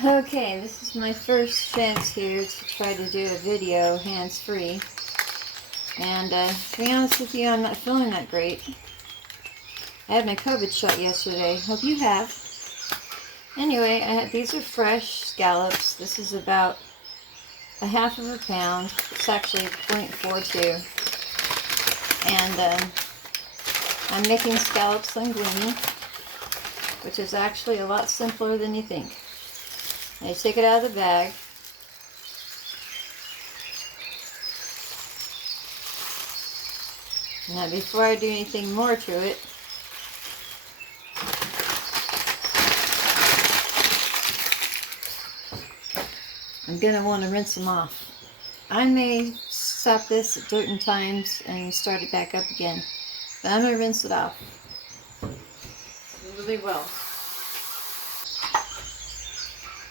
Okay, this is my first chance here to try to do a video hands-free. And to be honest with you, I'm not feeling that great. I had my COVID shot yesterday. Hope you have. Anyway, these are fresh scallops. This is about a half of a pound. It's actually 0.42. And I'm making scallops linguini, which is actually a lot simpler than you think. I take it out of the bag. Now before I do anything more to it, I'm going to want to rinse them off. I may stop this at certain times and start it back up again, but I'm going to rinse it off really well.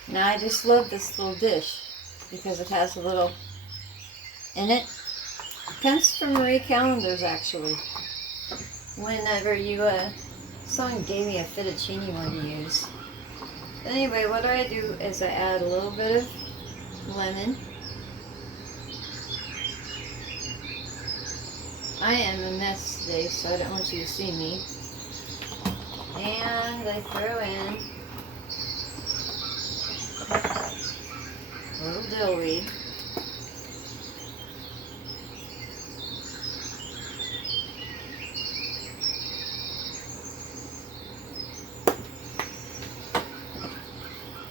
Now I just love this little dish because it has a little in it. It comes from Marie Callender's actually. Whenever someone gave me a fettuccine one to use. Anyway, what I do is I add a little bit of lemon. I am a mess today, so I don't want you to see me. And I throw in a little dill weed.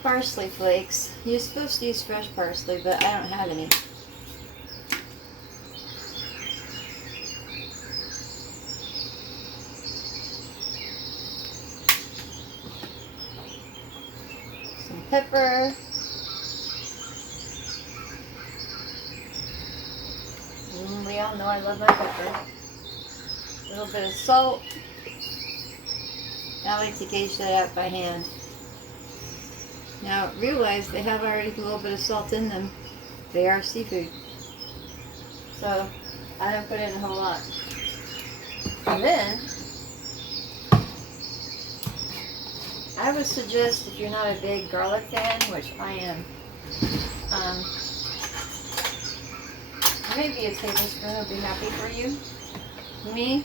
Parsley flakes. You're supposed to use fresh parsley, but I don't have any. Some pepper. We all know I love my pepper. A little bit of salt. I like to gauge that out by hand. Now realize they have already a little bit of salt in them. They are seafood. So I don't put in a whole lot. And then I would suggest, if you're not a big garlic fan, which I am, maybe a tablespoon will be happy for you. Me,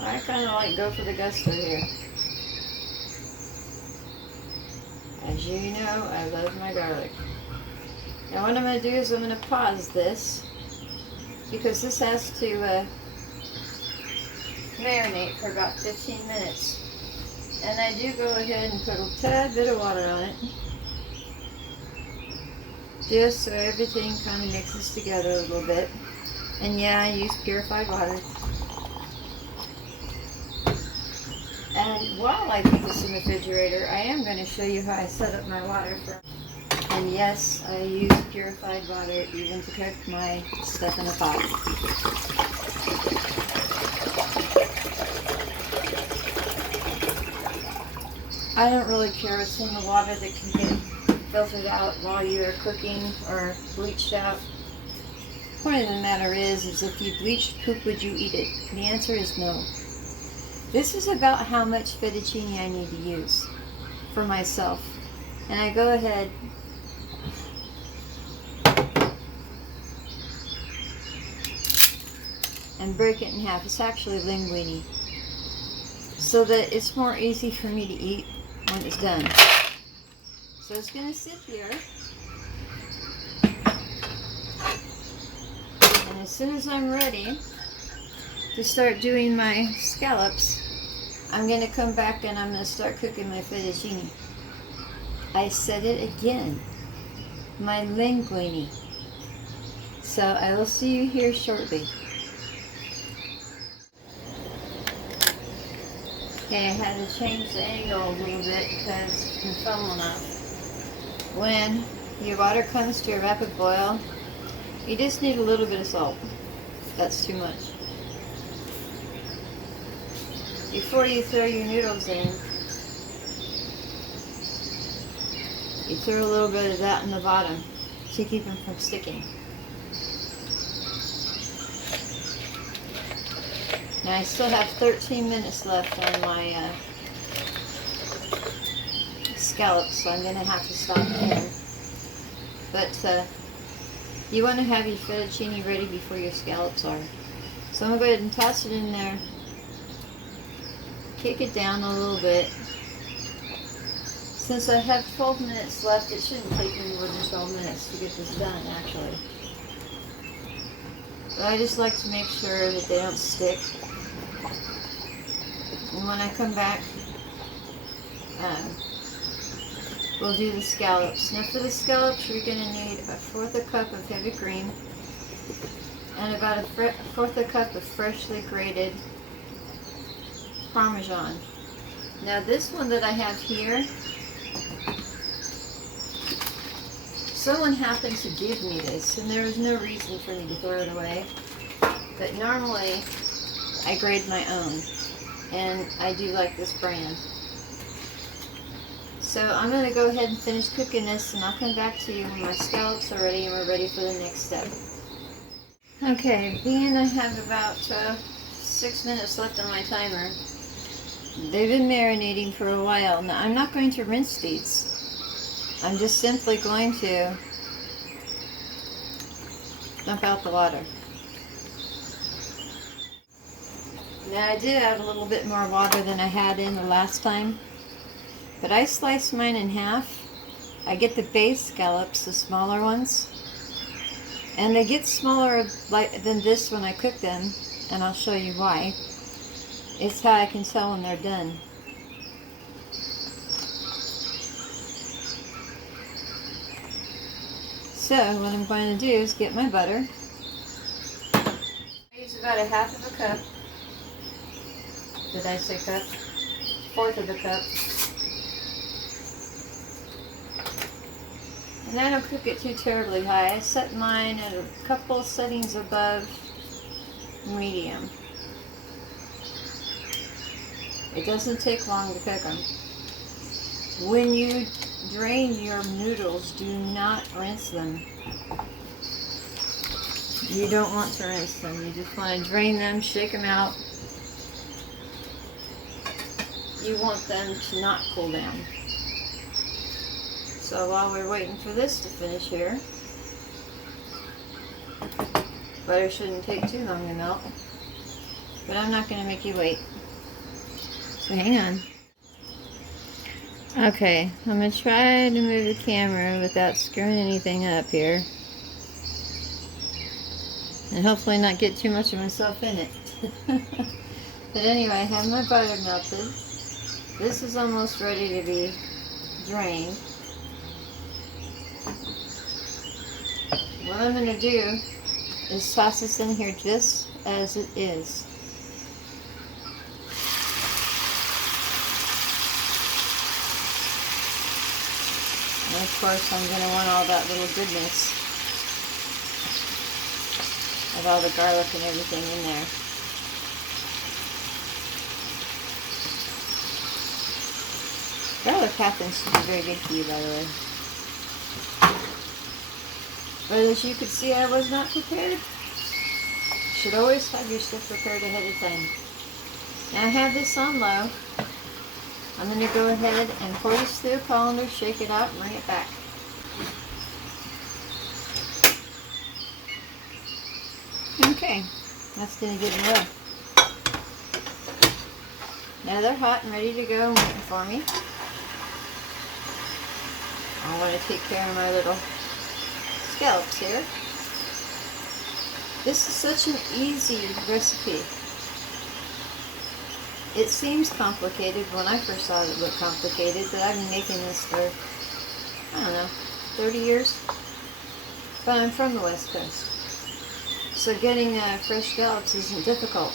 I kind of like go for the gusto here. As you know, I love my garlic. Now what I'm going to do is I'm going to pause this because this has to marinate for about 15 minutes. And I do go ahead and put a tad bit of water on it, just so everything kind of mixes together a little bit. And yeah, I use purified water. And while I put this in the refrigerator, I am going to show you how I set up my water. And yes, I use purified water even to cook my stuff in a pot. I don't really care what's in the water that can get filtered out while you're cooking or bleached out. The point of the matter is if you bleached poop, would you eat it? The answer is no. This is about how much fettuccine I need to use for myself. And I go ahead and break it in half. It's actually linguine, so that it's more easy for me to eat when it's done. So it's going to sit here. And as soon as I'm ready to start doing my scallops, I'm going to come back and I'm going to start cooking my fettuccine. I said it again, my linguine. So I will see you here shortly. Okay, I had to change the angle a little bit because I'm fumbling up. When your water comes to a rapid boil, you just need a little bit of salt. That's too much. Before you throw your noodles in, you throw a little bit of that in the bottom to keep them from sticking. Now I still have 13 minutes left on my scallops, so I'm going to have to stop there. But you want to have your fettuccine ready before your scallops are. So I'm going to go ahead and toss it in there, kick it down a little bit. Since I have 12 minutes left, it shouldn't take me more than 12 minutes to get this done, actually. But I just like to make sure that they don't stick. And when I come back, we'll do the scallops. Now for the scallops, you're going to need 1/4 cup of heavy cream and about 1/4 cup of freshly grated parmesan. Now this one that I have here, someone happened to give me this, and there was no reason for me to throw it away. But normally, I grade my own, and I do like this brand. So I'm going to go ahead and finish cooking this, and I'll come back to you when my scallops are ready and we're ready for the next step. Okay, being I have about 6 minutes left on my timer, they've been marinating for a while. Now I'm not going to rinse these. I'm just simply going to dump out the water. Now I did add a little bit more water than I had in the last time, but I sliced mine in half. I get the base scallops, the smaller ones, and they get smaller than this when I cook them, and I'll show you why. It's how I can tell when they're done. So what I'm going to do is get my butter. I use about 1/2 cup. Did I say cup? 1/4 cup. And I don't cook it too terribly high. I set mine at a couple settings above medium. It doesn't take long to cook them. When you drain your noodles, do not rinse them. You don't want to rinse them. You just want to drain them, shake them out. You want them to not cool down. So while we're waiting for this to finish here, butter shouldn't take too long to melt, but I'm not going to make you wait. So hang on. Okay, I'm going to try to move the camera without screwing anything up here. And hopefully not get too much of myself in it. But anyway, I have my butter melted. This is almost ready to be drained. What I'm going to do is toss this in here just as it is. And of course I'm going to want all that little goodness of all the garlic and everything in there. Garlic happens to be very good for you, by the way. But as you can see, I was not prepared. You should always have your stuff prepared ahead of time. Now I have this on low. I'm going to go ahead and pour this through a colander, shake it out, and bring it back. Okay, that's going to get it up. Now they're hot and ready to go and waiting for me. I want to take care of my little scallops here. This is such an easy recipe. It seems complicated. When I first saw it, it looked complicated, but I've been making this for, I don't know, 30 years. But I'm from the West Coast. So getting fresh scallops isn't difficult.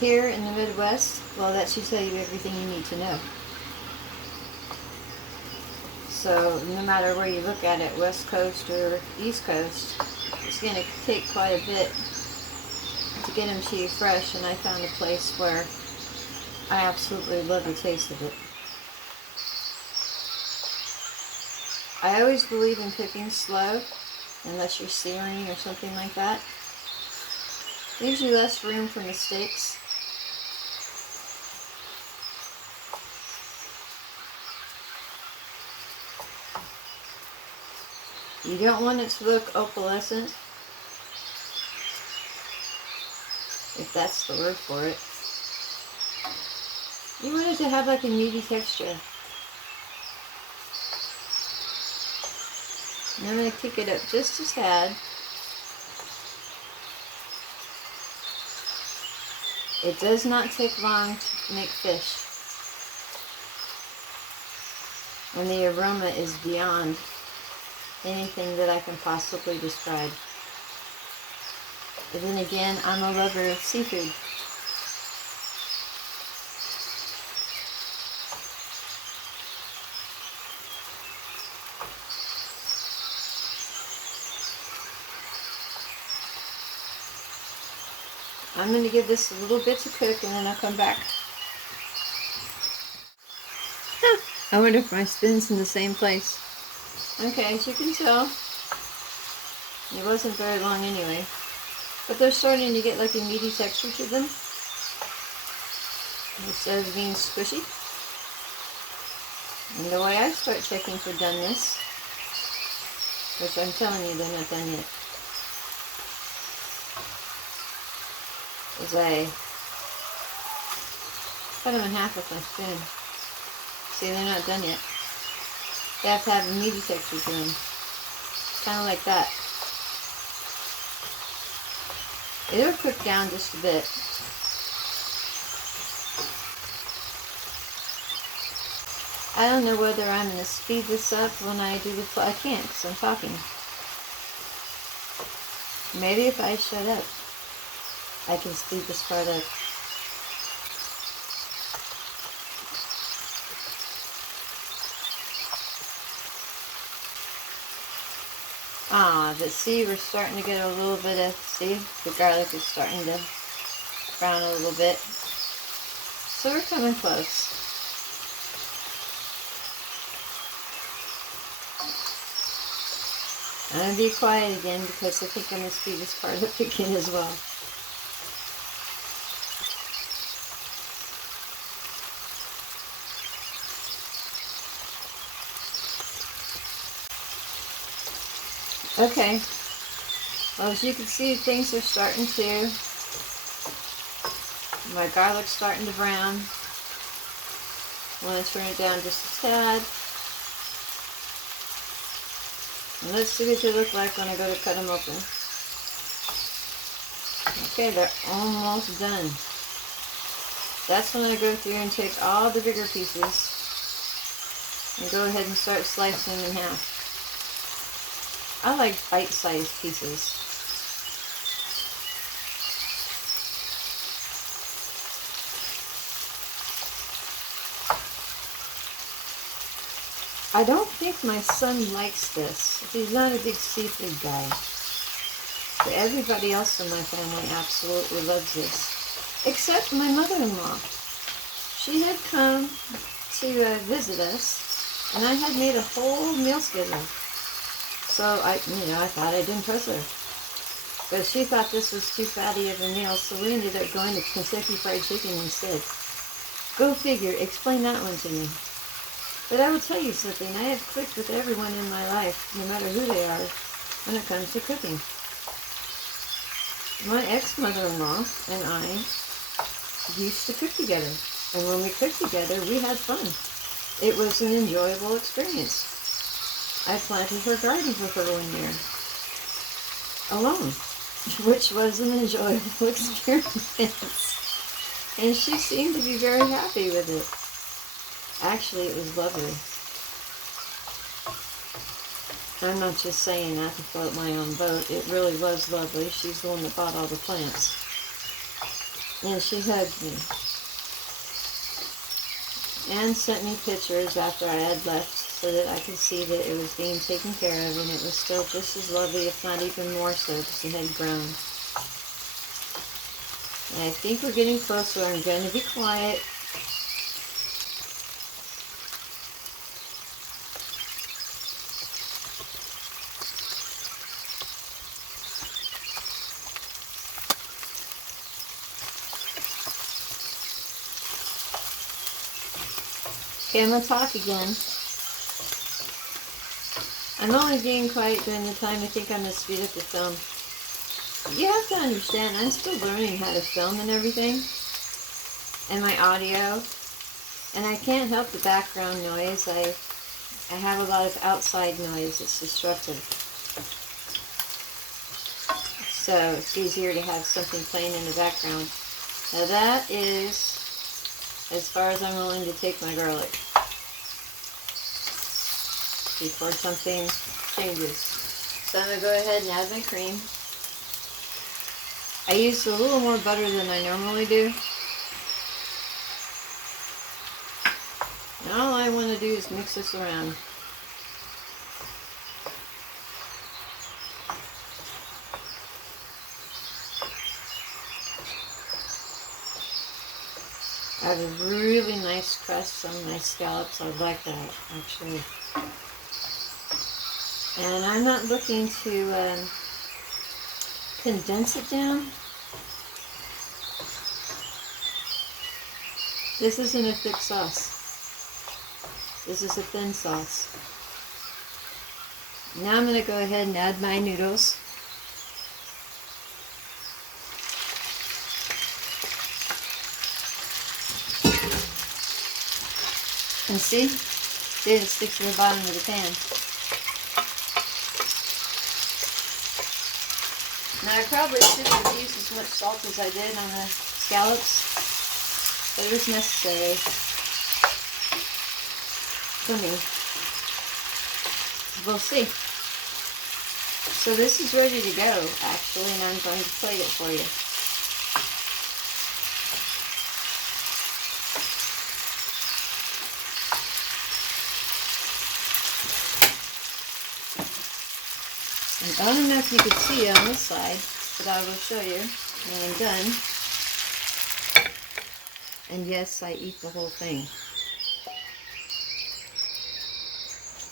Here in the Midwest, well, that should tell you everything you need to know. So no matter where you look at it, West Coast or East Coast, it's going to take quite a bit to get them to you fresh, and I found a place where I absolutely love the taste of it. I always believe in cooking slow, unless you're searing or something like that. Leaves you less room for mistakes. You don't want it to look opalescent, if that's the word for it. You want it to have like a meaty texture. And I'm going to kick it up just a tad. It does not take long to make fish. And the aroma is beyond anything that I can possibly describe. But then again, I'm a lover of seafood. I'm going to give this a little bit to cook and then I'll come back. I wonder if my spoon's in the same place. Okay, as you can tell, it wasn't very long anyway. But they're starting to get like a meaty texture to them, instead of being squishy. And the way I start checking for doneness, which I'm telling you they're not done yet, is I cut them in half with my spoon. See, they're not done yet. They have to have a meaty texture to them. Kind of like that. It'll cook down just a bit. I don't know whether I'm going to speed this up when I do the... I can't because I'm talking. Maybe if I shut up, I can speed this part up. Ah, but see, we're starting to get a little bit of, see, the garlic is starting to brown a little bit. So we're coming close. I'm going to be quiet again because I think I'm going to speed this part up again as well. Okay, well, as you can see, things are starting to, my garlic's starting to brown. I want to turn it down just a tad. And let's see what they look like when I go to cut them open. Okay, they're almost done. That's when I go through and take all the bigger pieces and go ahead and start slicing them in half. I like bite-sized pieces. I don't think my son likes this. He's not a big seafood guy. But everybody else in my family absolutely loves this. Except my mother-in-law. She had come to visit us, and I had made a whole meal schedule. So I thought I'd impress her. But she thought this was too fatty of a meal, so we ended up going to Kentucky Fried Chicken instead. Go figure, explain that one to me. But I will tell you something, I have clicked with everyone in my life, no matter who they are, when it comes to cooking. My ex-mother-in-law and I used to cook together. And when we cooked together, we had fun. It was an enjoyable experience. I planted her garden with her one year, alone, which was an enjoyable experience. And she seemed to be very happy with it. Actually, it was lovely. I'm not just saying that to float my own boat. It really was lovely. She's the one that bought all the plants. And she hugged me. And sent me pictures after I had left so that I could see that it was being taken care of, and it was still just as lovely, if not even more so, because it had grown. And I think we're getting closer. I'm going to be quiet. Okay, I'm going to talk again. I'm only being quiet during the time I think I'm going to speed up the film. You have to understand, I'm still learning how to film and everything, and my audio, and I can't help the background noise. I have a lot of outside noise that's disruptive. So it's easier to have something playing in the background. Now that is as far as I'm willing to take my garlic before something changes. So I'm going to go ahead and add my cream. I used a little more butter than I normally do. And all I want to do is mix this around. I have a really nice crust on my scallops. I like that, actually. And I'm not looking to condense it down. This isn't a thick sauce. This is a thin sauce. Now I'm going to go ahead and add my noodles. And see it sticks to the bottom of the pan. Now I probably shouldn't have used as much salt as I did on the scallops, but it was necessary for me. We'll see. So this is ready to go, actually, and I'm going to plate it for you. And I don't know if you can see it on this side, but I will show you when I'm done. And yes, I eat the whole thing.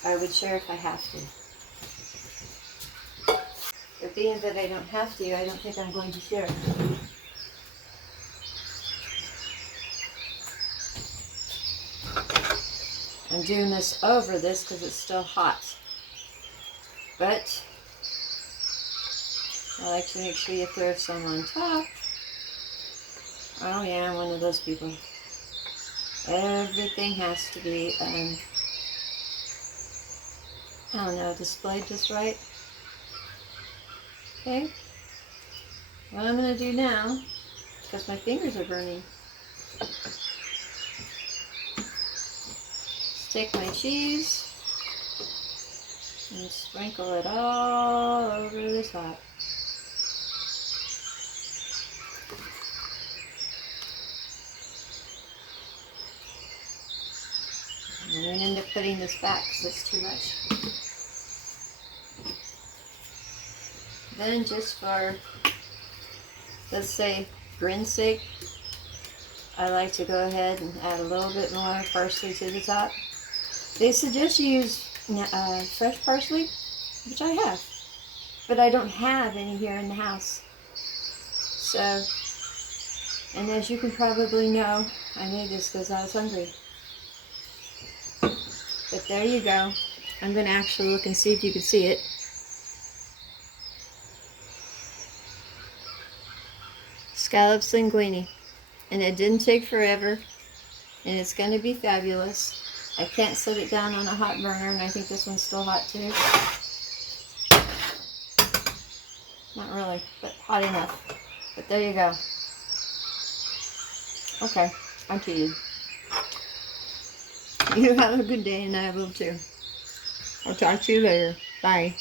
I would share if I have to. But being that I don't have to, I don't think I'm going to share. I'm doing this over this because it's still hot. But I like to make sure you throw some on top. Oh yeah, I'm one of those people. Everything has to be, I don't know, displayed just right. Okay. What I'm going to do now, because my fingers are burning, is take my cheese and sprinkle it all over the top. I'm going to end up putting this back because it's too much. Then just for, let's say, grin's sake, I like to go ahead and add a little bit more parsley to the top. They suggest you use fresh parsley, which I have, but I don't have any here in the house. So, and as you can probably know, I made this because I was hungry. But there you go. I'm going to actually look and see if you can see it. Scallops Linguini. And it didn't take forever. And it's going to be fabulous. I can't set it down on a hot burner, and I think this one's still hot too. Not really, but hot enough. But there you go. Okay, I'm cheated. You have a good day, and I will too. I'll talk to you later. Bye.